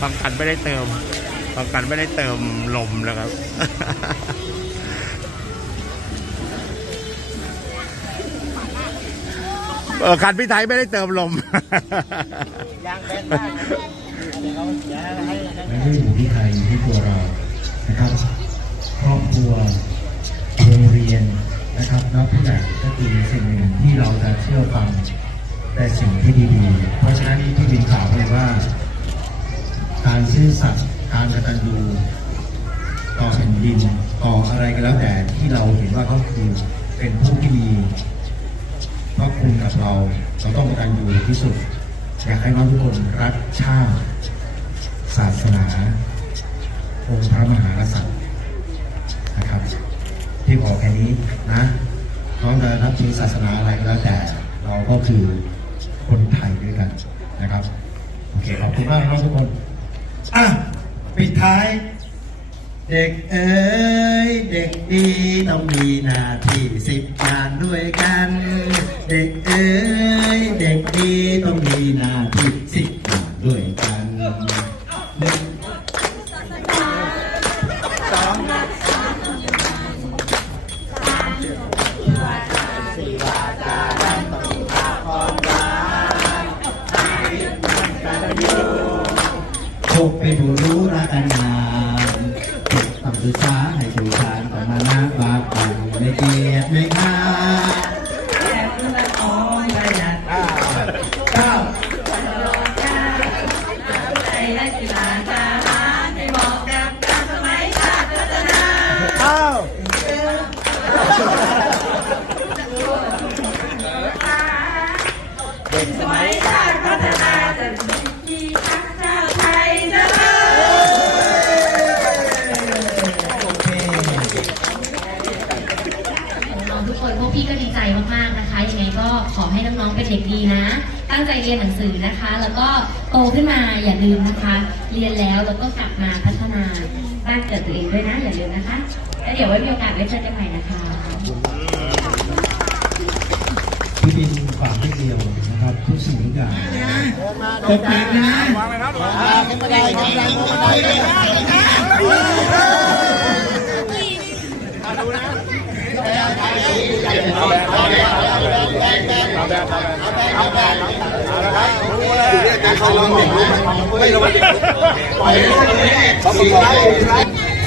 บางคันไม่ได้เติมบางคันไม่ได้เติมลมนะครับ เออคันพี่ไทยไม่ได้เติมลมยางแบนมากเดี๋ยวเขาเดี๋ยวให้ให้ไม่ได้อยู่ที่ใครอยู่ที่ตัวเรานะครับครอบครัวโรงเรียนนะครับแล้วผู้ใหญ่ก็คือสิ่งหนึ่งที่เราจะเชื่อฟัง แต่สิ่งที่ดีๆ เพราะฉะนั้นที่บินกล่าวเลยว่า การซื่อสัตย์การกตัญญูต่อแผ่นดินต่ออะไรก็แล้วแต่ที่เราเห็นว่าเขาคือเป็นผู้ที่มีพระคุณกับเราเราต้องกตัญญูที่สุดอยากให้น้องทุกคนรักชาติ ศาสนาองค์พระมหากษัตริย์นะครับ ที่บอกแค่นี้นะน้องจะนับถือศาสนาอะไรก็แล้วแต่เราก็คือ คนไทยด้วยกันนะครับโอเคขอบคุณมากครับทุกคนอะปิดท้าย เด็กเอ๋ยเด็กดีต้องมีหน้าที่สิบงานด้วยกัน เด็กเอ๋ยเด็กดีต้องมีหน้าที่ เกียรติไม่ค้านแอบ ให้น้องๆเป็นเด็กดีนะ ตั้งใจเรียนหนังสือนะคะ แล้วก็โตขึ้นมาอย่าลืมนะคะ เรียนแล้วแล้วก็กลับมาพัฒนาบ้านเกิดตัวเองด้วยนะอย่าลืมนะคะแล้วเดี๋ยวไว้มีโอกาสไว้เจอกันใหม่นะคะพี่บินฝากให้เดียวนะครับทุกสิ่งทุกอย่างตบปากนะไม่ได้ไม่ได้ไม่ได้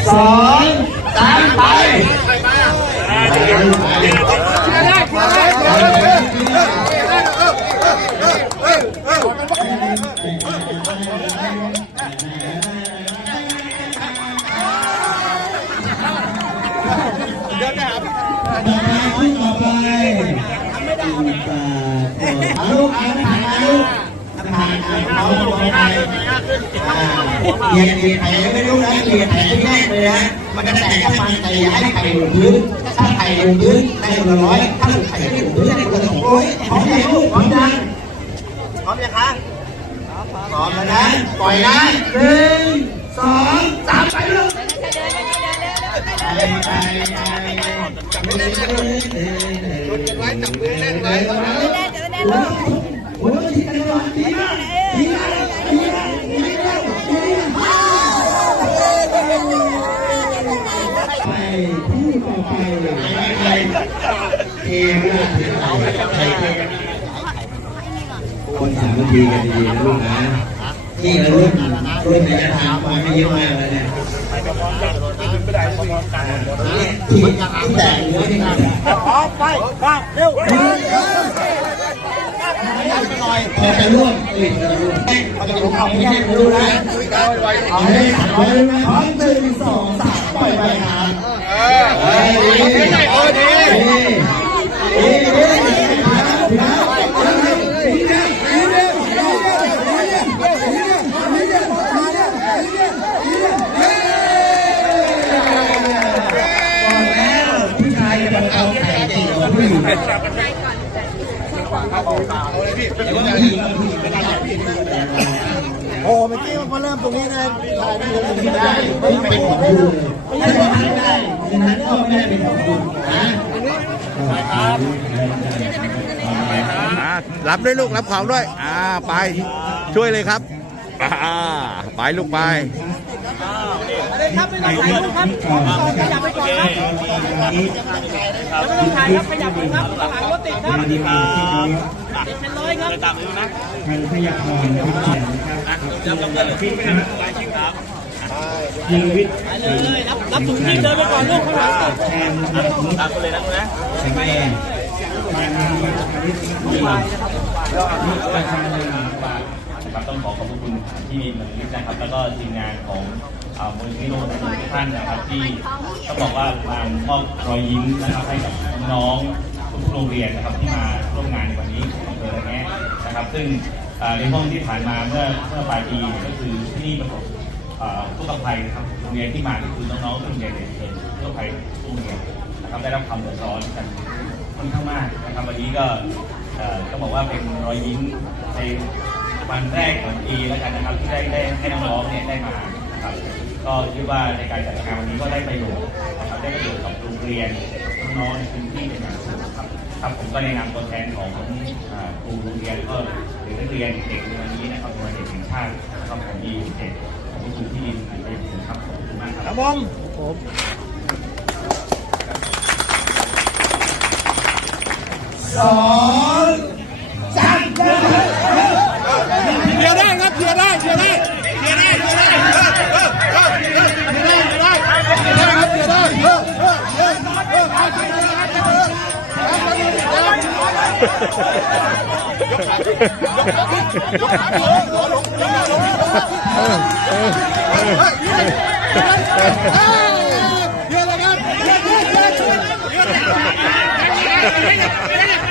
สองสามไปต่อไปขึ้นต่อไป เอาลูกเอาผ่านลูกผ่านเอาต่อไปเรียนเรียนไทยไม่รู้นะเรียนไทยไม่ได้เลยนะมันจะแตกกันแต่อย่าให้ไข่ลงพื้นถ้าไข่ลงพื้นได้คนละร้อยถ้าไข่ไม่ลงพื้นได้คนละสองร้อยพร้อมไหมลูกพร้อมยังพร้อมยังคะพร้อมแล้วนะปล่อยนะหนึ่งสองสามไปลูกไปไปไปชุดกันไว้จับมือแน่นเลยโอ้ยทีกันก่อนทีนะทีนะทีนะทีนะทีนะไปผู้ต่อไปไปเทนะใครเทคนสามนาทีกันดีๆนะลูกนะนี่เรารุ่นรุ่นระยะทางไปไม่เยอะมากเลยเนี่ยที่ที่แตกอยู่ที่นั่นพร้ อมไปก้าเร็วพอไปร่วมติดจะร่วมเขาจะเอาไม่ให้รู้นะเอาให้ขับไว้นะพร้อมหนึ่งสองสามปล่อยไปครับเออเออดีโอ้ดีดีดีผู้ชายจะเอาไข่ตีกับผู้หญิง โอ้เมื่อกี้มันเริ่มตรงนี้นะถ่ายได้เลยไม่ได้ไม่เป็นของคุณไม่ได้ไม่ได้ฉะนั้นก็ไม่ได้เป็นของคุณนะอ่ารับด้วยลูกรับของด้วย อ่าไปช่วยเลยครับ อ่าไปลูกไป เลยครับไม่ต้องถ่ายรูปครับขยับไปก่อนครับไม่ต้องถ่ายครับขยับไปครับหลังรถติดครับติดเป็นร้อยครับทางพยากรณ์ครับเขียนนะครับพิษนะครับยีวิทย์เลยรับรับถุงที่เดินไปก่อนลูกข้างหลังติดแทนนายพุทธตามไปเลยนะนะแข็งแรงแทนนายวิทย์วิทย์ดีนี่ ประครับต้องขอขอบคุณที่มูลนิธินะครับ แล้วก็ทีมงานของมูลนิธิโลกทุกท่านนะครับ ที่ต้องบอกว่ามามอบรอยยิ้มนะครับให้กับน้องทุกโรงเรียนนะครับที่มาร่วมงานในวันนี้ของอเภอแงะนะครับ ซึ่งในห้องที่ผ่านมาเมื่อเมื่อปลายปีก็คือที่นี่ประสบผู้กำภัยนะครับโรงเรียนที่มาก็คือน้องๆโรงเรียนเด็กเนผู้กำภัยทุกโรงเรียนนะครับได้รับความเดือดร้อนกันค่อนข้างมากนะครับวันนี้ก็เอ่อก็บอกว่าเป็นรอยยิ้มใน วันแรกของปีแล้วกันนะครับที่ได้ได้ให้น้องๆเนี่ยได้มาครับก็คิดว่าในการจัดงานวันนี้ก็ได้ประโยชน์นะครับได้ประโยชน์กับโรงเรียนน้องๆในพื้นที่เป็นอย่างสูงครับครับผมก็ในนามตัวแทนของครูโรงเรียนก็หรือนักเรียนเด็กในวันนี้นะครับวันเด็กแห่งชาตินะครับของดีเด็กของคุณที่ดินเป็นอย่างครับขอบคุณมากครับครับผมเดี๋ เยอะเลยครับเดี๋ยวเดี๋ยวเดี๋ยวเดี๋ยวเ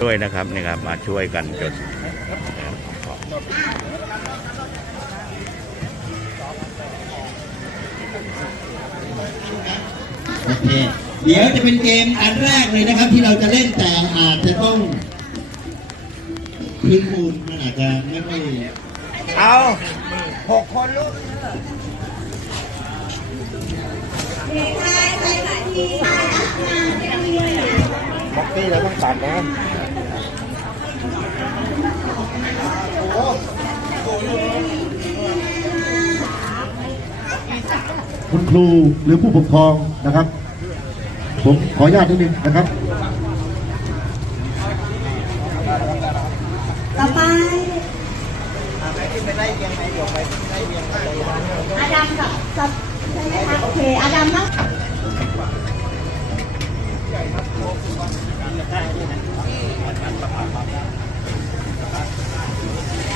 ตัวไหลตัวเนี่ยไหลตัวลงไปเออไหลตัวลงไปเออด้วยนะครับนี่ครับมาช่วยกันจนโอเคเดี๋ยวจะเป็นเกมอันแรกเลยนะครับ ที่เราจะเล่นแต่อาจจะต้องพื้นปูนมันอาจจะไม่ค่อยเอาหกคนลูกบ็อกซี่เราต้องตัดนะ คุณครูหรือผู้ปกครองนะครับ ผมขออนุญาตนิดนึงนะครับ ต่อไปอาดัมกับกับใช่ไหมคะโอเคอาดัมนะอ